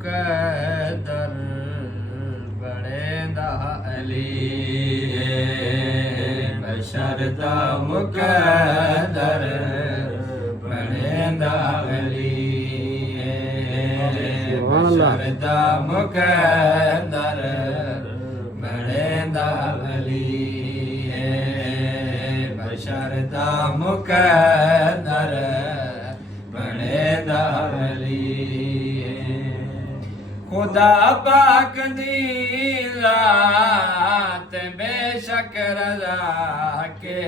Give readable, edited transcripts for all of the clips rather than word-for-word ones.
मुकद्दर बड़ेंदा अली बशर दा मुकद्दर बड़ेंदा अली बशर दा मुकद्दर बड़ेंदा अली बशर दा मुकद्दर बड़ेंदा अली खुदा पाक दी ज़ात बेशक रज़ा के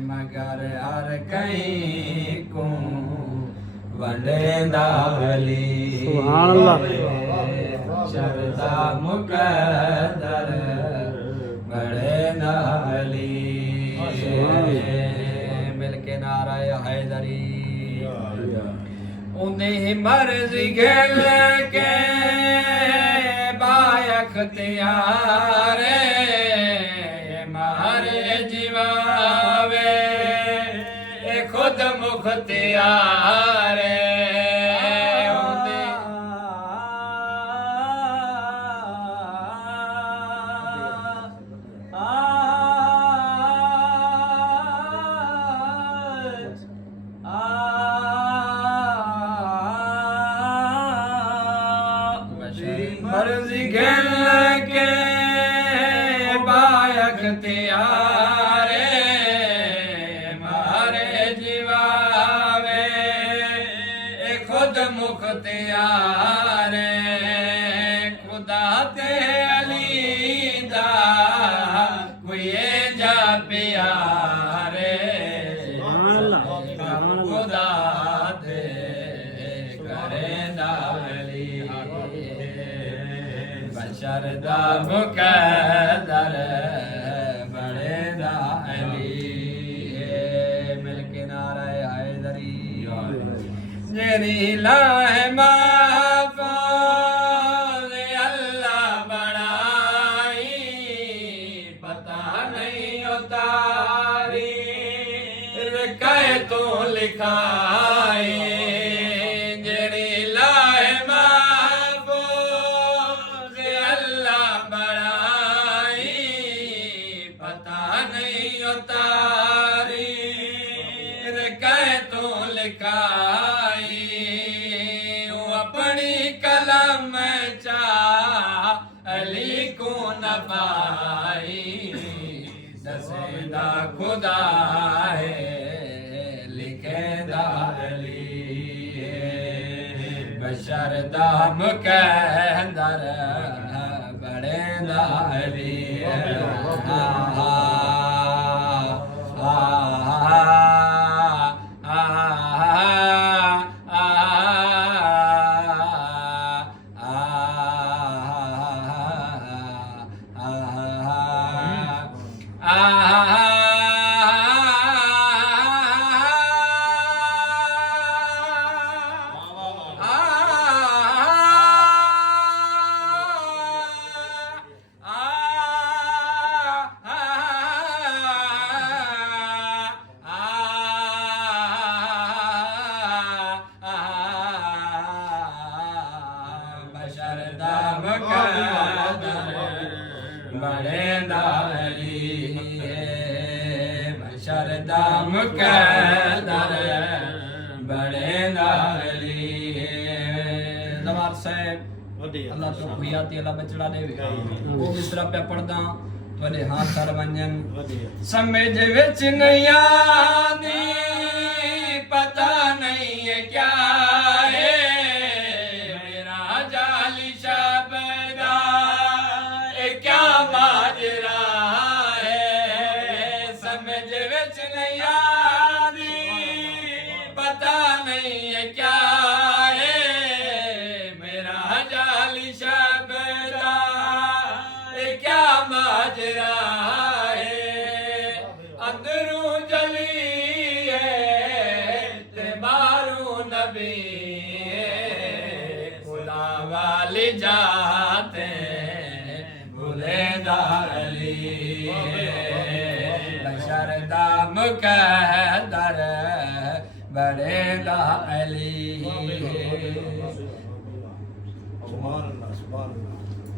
मगर हर कहीं को वंडेंदा अली सुभान अल्लाह शरदा मुकद्दर बड़ेंदा अली मिलके नाराए हैदरी उन्हें मर्जी गल के बायख्तियार मारे जीवावे खुद मुख्तियार मर्जी गल के बायख्तियार मारे जीवावे खुद मुख्तियार खुदा ते अली दा कोई जा प्यारे खुदा ते करेंदा अली बशर दा मुकद्दर बड़ेंदा अली मिलके नाराए हैदरी जेरी लाह महफूज़ अल्लाह बनाई पता नहीं उतारी कह तू लिखाई अपनी कलम चा अली को न पाई दसेदा खुदा है लिखेदा अली बशर दा मुकद्दर बड़ेंदा अली बड़ेंदा अली बशर दा मुकद्दर बड़ेंदा अली दरबार साहब अल्लाह तो खुयाती अल्लाह बचड़ा दे वो इस तरह पे पढ़दा तोले हाथ कर वंजन समझ विच नहीं आंदी पता नहीं है क्या है मेरा जाली शबदा क्या माजरा है समझ विच नहीं आंदी पता नहीं है क्या है मेरा जाली शबदा क्या माजरा है अंदरों जली है ते बारू नबी खुदा वाली जाते भूलेंदा अली बशर दा मुकद्दर बड़ेंदा अली सुभान अल्लाह सुभान अल्लाह